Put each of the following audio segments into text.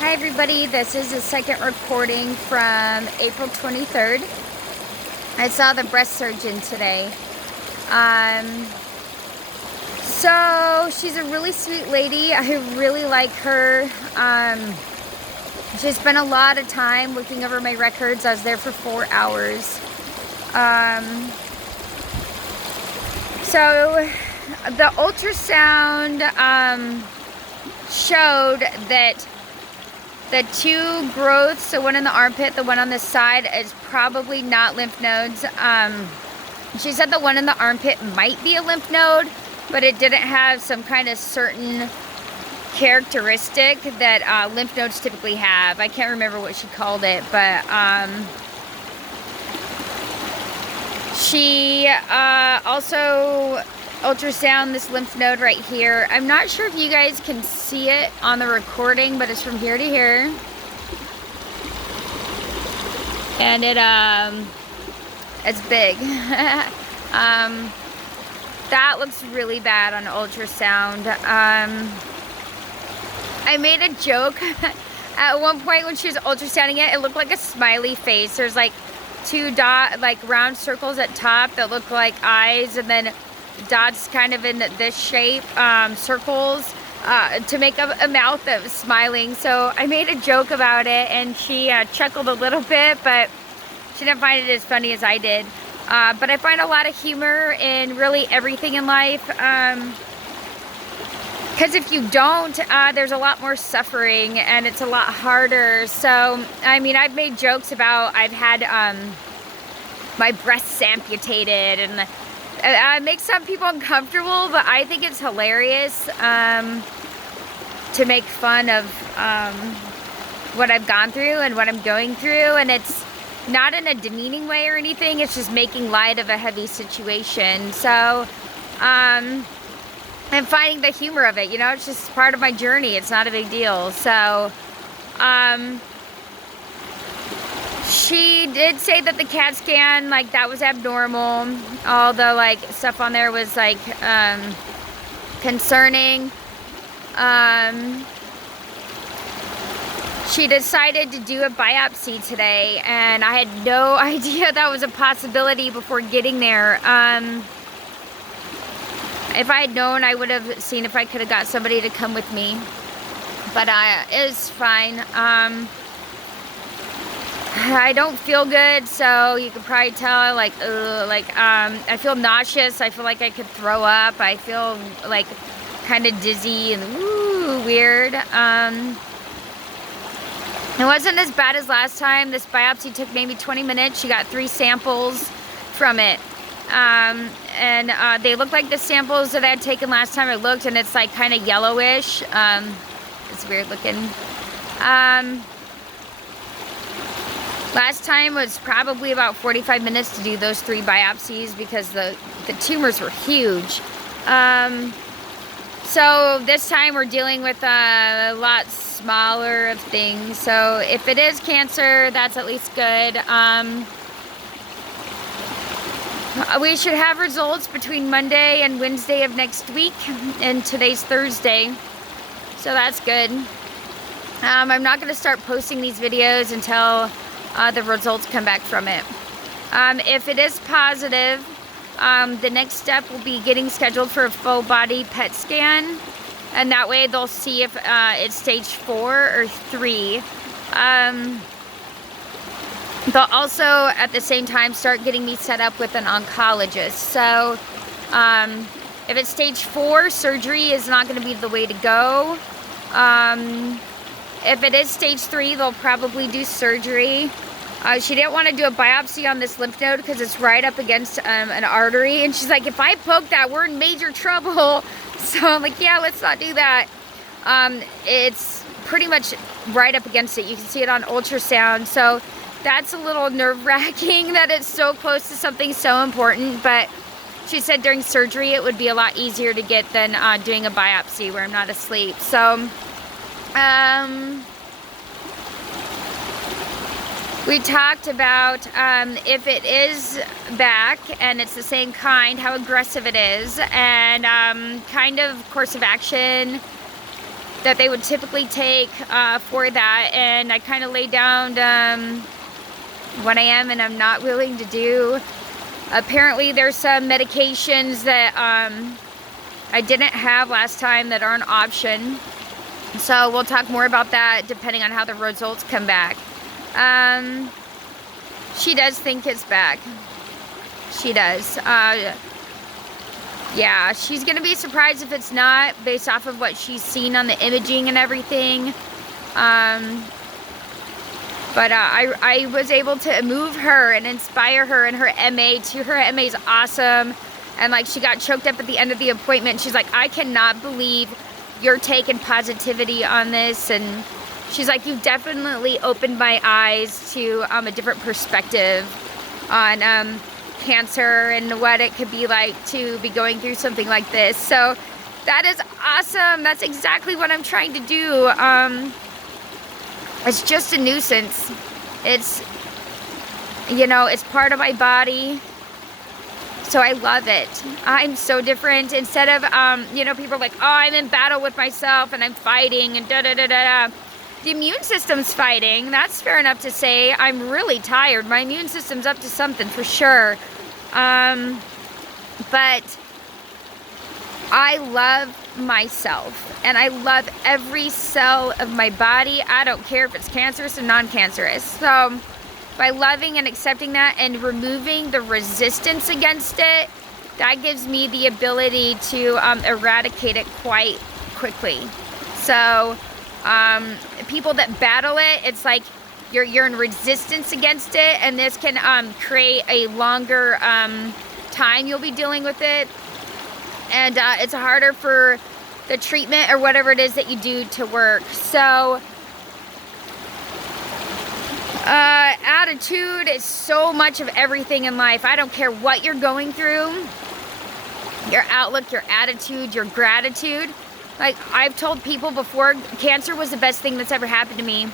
Hi everybody, this is a second recording from April 23rd. I saw the breast surgeon today. So she's a really sweet lady. I really like her. She spent a lot of time looking over my records. I was there for 4 hours. So the ultrasound showed that the two growths, the one in the armpit, the one on the side, is probably not lymph nodes. She said the one in the armpit might be a lymph node, but it didn't have some kind of certain characteristic that lymph nodes typically have. I can't remember what she called it, but she also ultrasound this lymph node right here. I'm not sure if you guys can see it on the recording, but it's from here to here. And it's big. That looks really bad on ultrasound. I made a joke at one point when she was ultrasounding it. It looked like a smiley face. There's like two round circles at top that look like eyes, and then dots kind of in this shape, circles, to make a mouth that was smiling. So I made a joke about it, and she chuckled a little bit, but she didn't find it as funny as I did. But I find a lot of humor in really everything in life, because if you don't, there's a lot more suffering, and it's a lot harder. So, I mean, I've made jokes about I've had my breasts amputated, and it makes some people uncomfortable, but I think it's hilarious to make fun of what I've gone through and what I'm going through, and it's not in a demeaning way or anything. It's just making light of a heavy situation. So I'm finding the humor of it, you know. It's just part of my journey. It's not a big deal. So she did say that the CAT scan, like, that was abnormal. All the, like, stuff on there was, like, concerning. She decided to do a biopsy today, and I had no idea that was a possibility before getting there. If I had known, I would have seen if I could have got somebody to come with me. But it's fine. I don't feel good, so you can probably tell, like, I feel nauseous. I feel like I could throw up. I feel, like, kind of dizzy and weird. It wasn't as bad as last time. This biopsy took maybe 20 minutes. She got 3 samples from it. And they look like the samples that I had taken last time I looked, and it's, like, kind of yellowish. It's weird looking. Last time was probably about 45 minutes to do those 3 biopsies because the tumors were huge. So this time we're dealing with a lot smaller of things. So if it is cancer, that's at least good. We should have results between Monday and Wednesday of next week, and today's Thursday. So that's good. I'm not going to start posting these videos until the results come back from it. If it is positive, the next step will be getting scheduled for a full body PET scan, and that way they'll see if it's stage 4 or 3. They'll also at the same time start getting me set up with an oncologist. So if it's stage 4, surgery is not going to be the way to go. If it is stage 3, they'll probably do surgery. She didn't want to do a biopsy on this lymph node because it's right up against an artery. And she's like, if I poke that, we're in major trouble. So I'm like, yeah, let's not do that. It's pretty much right up against it. You can see it on ultrasound. So that's a little nerve-wracking that it's so close to something so important. But she said during surgery it would be a lot easier to get than doing a biopsy where I'm not asleep. So we talked about if it is back and it's the same kind, how aggressive it is, and kind of course of action. that they would typically take for that, and I kind of laid down what I am and I'm not willing to do. Apparently there's some medications that I didn't have last time that are an option, so we'll talk more about that depending on how the results come back. She does think it's back. She does. Yeah, she's gonna be surprised if it's not, based off of what she's seen on the imaging and everything. But I was able to move her and inspire her in her MA too. Her MA is awesome. And like, she got choked up at the end of the appointment. She's like, I cannot believe you're taking positivity on this. And she's like, you've definitely opened my eyes to a different perspective on cancer and what it could be like to be going through something like this. So that is awesome. That's exactly what I'm trying to do. It's just a nuisance. It's, you know, it's part of my body. So I love it. I'm so different. Instead of, you know, people are like, oh, I'm in battle with myself and I'm fighting and da-da-da-da-da. The immune system's fighting. That's fair enough to say. I'm really tired. My immune system's up to something for sure. But I love myself and I love every cell of my body. I don't care if it's cancerous or non-cancerous. So by loving and accepting that and removing the resistance against it, that gives me the ability to eradicate it quite quickly. So people that battle it, it's like you're in resistance against it, and this can create a longer time you'll be dealing with it, and it's harder for the treatment or whatever it is that you do to work. So attitude is so much of everything in life. I don't care what you're going through, your outlook, your attitude, your gratitude. Like, I've told people before, cancer was the best thing that's ever happened to me,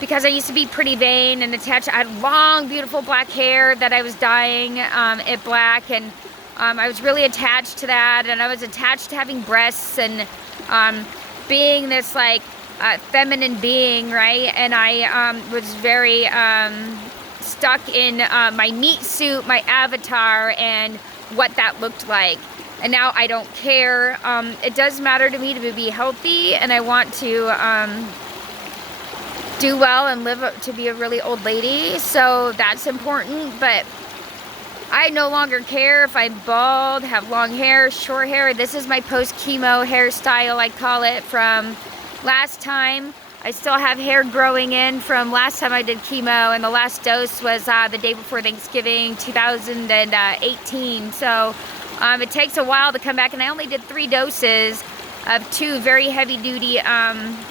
because I used to be pretty vain and attached. I had long, beautiful black hair that I was dyeing it black, and I was really attached to that, and I was attached to having breasts and being this like feminine being, right? And I was very stuck in my meat suit, my avatar, and what that looked like. And now I don't care. It does matter to me to be healthy, and I want to do well and live up to be a really old lady. So that's important. But I no longer care if I'm bald, have long hair, short hair. This is my post-chemo hairstyle, I call it, from last time. I still have hair growing in from last time I did chemo, and the last dose was the day before Thanksgiving 2018. So it takes a while to come back, and I only did 3 doses of 2 very heavy-duty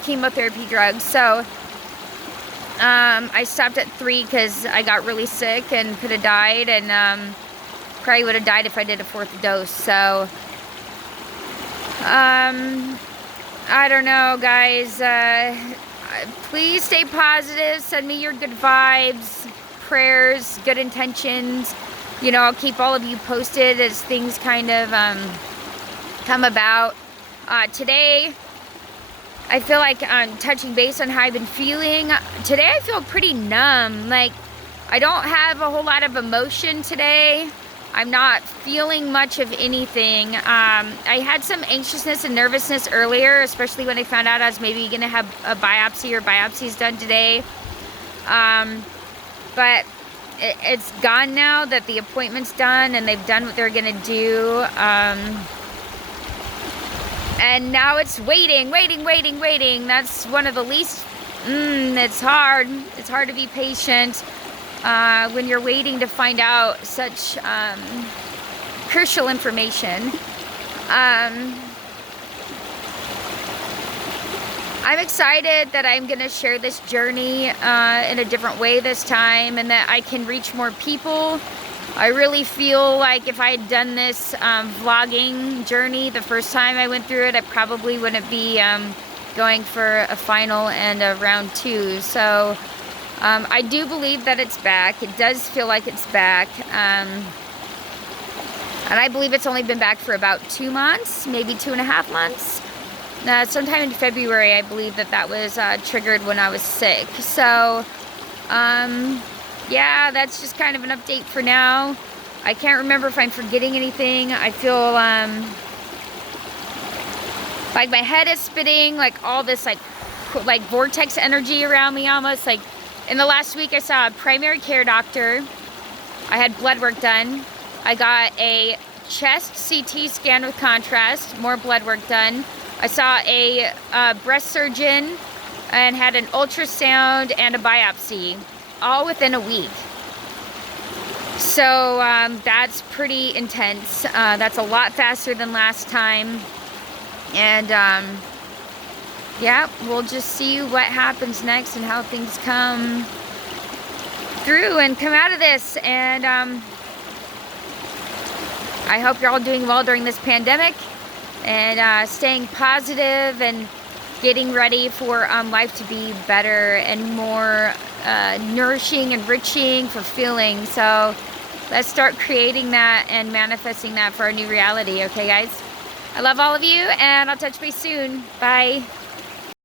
chemotherapy drugs. So I stopped at 3 because I got really sick and could have died, and probably would have died if I did a 4th dose. So I don't know, guys. Please stay positive. Send me your good vibes, prayers, good intentions. You know, I'll keep all of you posted as things kind of come about. Today, I feel like touching base on how I've been feeling. Today I feel pretty numb. Like, I don't have a whole lot of emotion today. I'm not feeling much of anything. I had some anxiousness and nervousness earlier, especially when I found out I was maybe going to have a biopsy or biopsies done today. But it's gone now that the appointment's done and they've done what they're going to do. And now it's waiting. That's one of the least, it's hard. It's hard to be patient when you're waiting to find out such crucial information. I'm excited that I'm going to share this journey in a different way this time, and that I can reach more people. I really feel like if I had done this vlogging journey the first time I went through it, I probably wouldn't be going for a final and a round 2. So I do believe that it's back. It does feel like it's back. And I believe it's only been back for about 2 months, maybe 2.5 months. sometime in February, I believe that was triggered when I was sick. So, yeah, that's just kind of an update for now. I can't remember if I'm forgetting anything. I feel like my head is spitting, like all this like vortex energy around me almost. Like in the last week, I saw a primary care doctor. I had blood work done. I got a chest CT scan with contrast, more blood work done. I saw a breast surgeon and had an ultrasound and a biopsy, all within a week. So that's pretty intense. That's a lot faster than last time. And yeah, we'll just see what happens next and how things come through and come out of this. And I hope you're all doing well during this pandemic and staying positive and getting ready for life to be better and more nourishing, enriching, fulfilling. So let's start creating that and manifesting that for our new reality. Okay, guys? I love all of you, and I'll touch base soon. Bye.